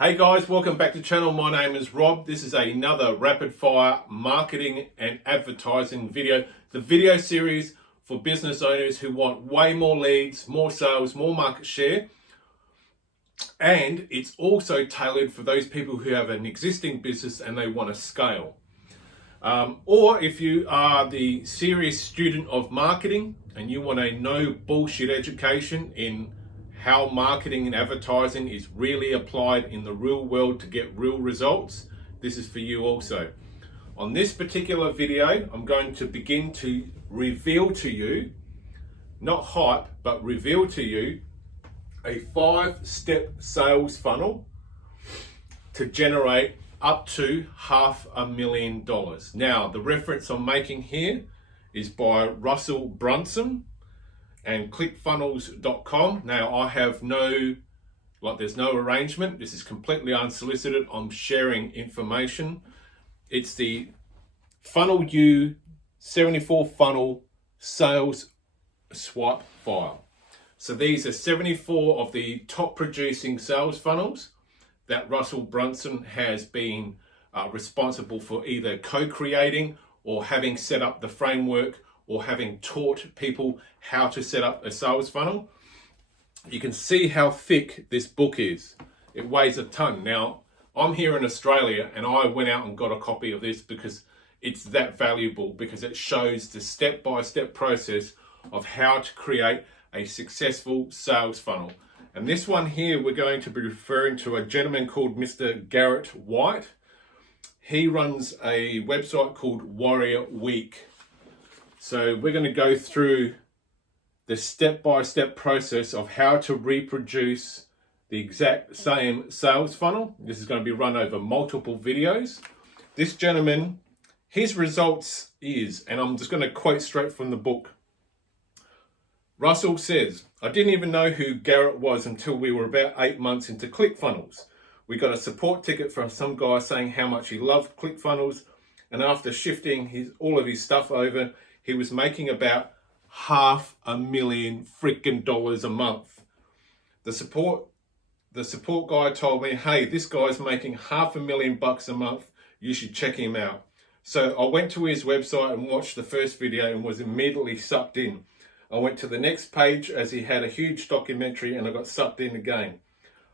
Hey guys, welcome back to the channel. My name is Rob. This is another rapid fire marketing and advertising video. The video series for business owners who want way more leads, more sales, more market share. And it's also tailored for those people who have an existing business and they want to scale. Or if you are the serious student of marketing and you want a no bullshit education in how marketing and advertising is really applied in the real world to get real results, this is for you also. On this particular video, I'm going to begin to reveal to you, not hype, but reveal to you a 5-step sales funnel to generate up to $500,000. Now, the reference I'm making here is by Russell Brunson and ClickFunnels.com. Now, I have there's no arrangement. This is completely unsolicited. I'm sharing information. It's the Funnel U 74 funnel sales swipe file. So these are 74 of the top producing sales funnels that Russell Brunson has been responsible for either co-creating or having set up the framework or having taught people how to set up a sales funnel. You can see how thick this book is. It weighs a ton. Now, I'm here in Australia and I went out and got a copy of this because it's that valuable, because it shows the step-by-step process of how to create a successful sales funnel. And this one here, we're going to be referring to a gentleman called Mr. Garrett White. He runs a website called Warrior Week. So we're going to go through the step-by-step process of how to reproduce the exact same sales funnel. This is going to be run over multiple videos. This gentleman, his results is, and I'm just going to quote straight from the book. Russell says, "I didn't even know who Garrett was until we were about 8 months into ClickFunnels. We got a support ticket from some guy saying how much he loved ClickFunnels, and after shifting all of his stuff over, he was making about $500,000 freaking dollars a month. The support guy told me, hey, this guy's making $500,000 a month. You should check him out. So I went to his website and watched the first video and was immediately sucked in. I went to the next page as he had a huge documentary and I got sucked in again.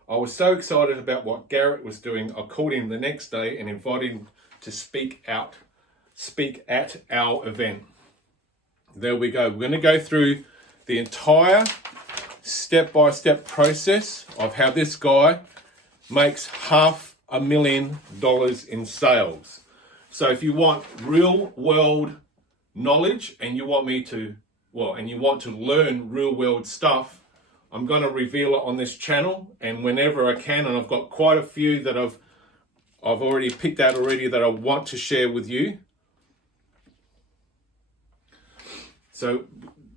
I was so excited about what Garrett was doing, I called him the next day and invited him to speak at our event." There we go. We're going to go through the entire step-by-step process of how this guy makes $500,000 in sales. So if you want real world knowledge and you want to learn real world stuff, I'm going to reveal it on this channel, and whenever I can, and I've got quite a few that I've already picked out that I want to share with you. So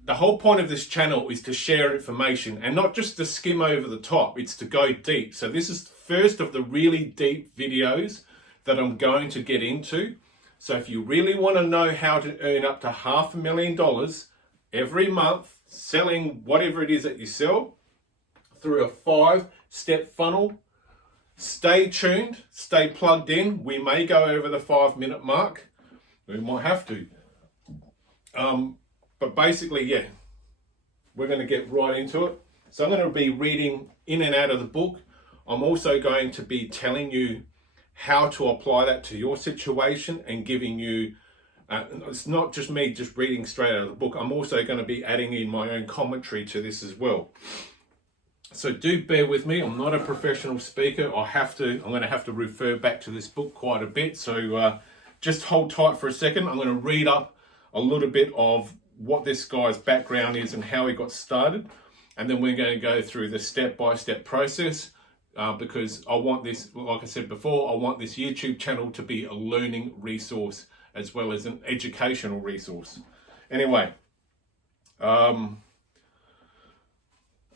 the whole point of this channel is to share information and not just to skim over the top, it's to go deep. So this is the first of the really deep videos that I'm going to get into. So if you really want to know how to earn up to $500,000 every month, selling whatever it is that you sell through a 5-step funnel, stay tuned, stay plugged in. We may go over the 5-minute mark. We might have to. But basically, yeah, we're going to get right into it. So I'm going to be reading in and out of the book. I'm also going to be telling you how to apply that to your situation and giving you, it's not just me just reading straight out of the book. I'm also going to be adding in my own commentary to this as well. So do bear with me. I'm not a professional speaker. I'm going to have to refer back to this book quite a bit. So just hold tight for a second. I'm going to read up a little bit of what this guy's background is and how he got started, and then we're going to go through the step-by-step process because I want this, like I said before, I want this YouTube channel to be a learning resource as well as an educational resource. Anyway,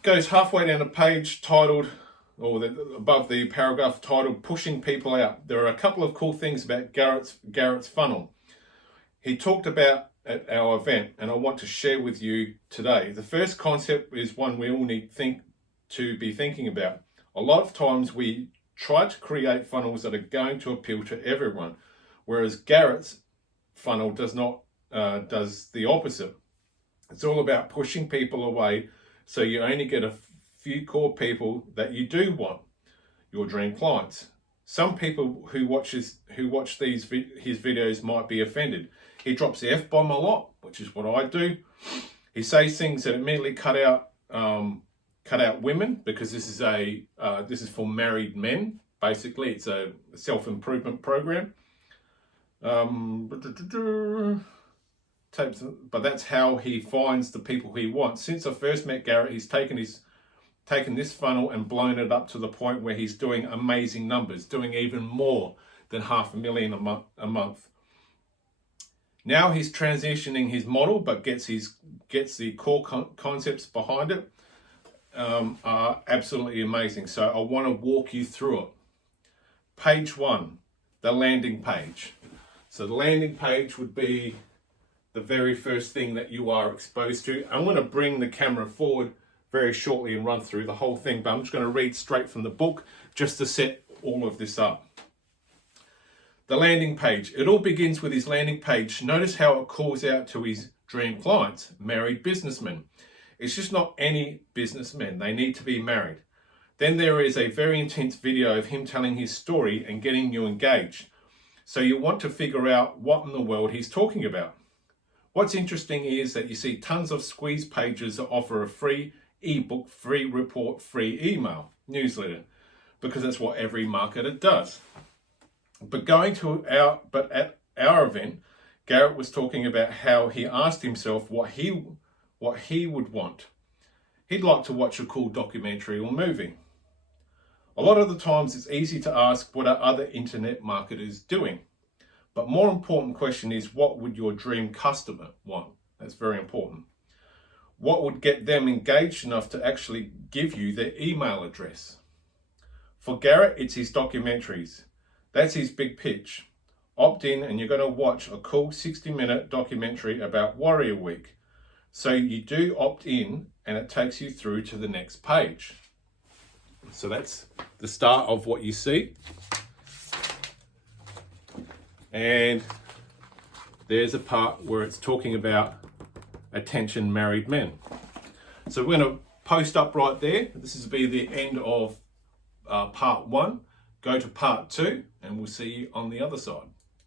goes halfway down the page titled, above the paragraph titled "Pushing People Out." There are a couple of cool things about Garrett's funnel. He talked about at our event, and I want to share with you today. The first concept is one we all need to be thinking about. A lot of times we try to create funnels that are going to appeal to everyone, whereas Garrett's funnel does the opposite. It's all about pushing people away, so you only get a few core people that you do want, your dream clients. Some people who watch his videos might be offended. He drops the F-bomb a lot, which is what I do. He says things that immediately cut out women, because this is for married men. Basically, it's a self-improvement program. But that's how he finds the people he wants. Since I first met Garrett, he's taken this funnel and blown it up to the point where he's doing amazing numbers, doing even more than $500,000 a month. Now he's transitioning his model, but gets the core concepts behind it are absolutely amazing. So I want to walk you through it. Page 1, the landing page. So the landing page would be the very first thing that you are exposed to. I'm going to bring the camera forward very shortly and run through the whole thing, but I'm just going to read straight from the book just to set all of this up. The landing page. It all begins with his landing page. Notice how it calls out to his dream clients, married businessmen. It's just not any businessmen. They need to be married. Then there is a very intense video of him telling his story and getting you engaged. So you want to figure out what in the world he's talking about. What's interesting is that you see tons of squeeze pages that offer a free ebook, free report, free email newsletter, because that's what every marketer does. But at our event, Garrett was talking about how he asked himself what he would want. He'd like to watch a cool documentary or movie. A lot of the times it's easy to ask, what are other internet marketers doing? But more important question is, what would your dream customer want? That's very important. What would get them engaged enough to actually give you their email address? For Garrett, it's his documentaries. That's his big pitch. Opt in and you're going to watch a cool 60-minute documentary about Warrior Week. So you do opt in and it takes you through to the next page. So that's the start of what you see. And there's a part where it's talking about attention married men. So we're going to post up right there. This will be the end of part 1. Go to part 2 and we'll see you on the other side.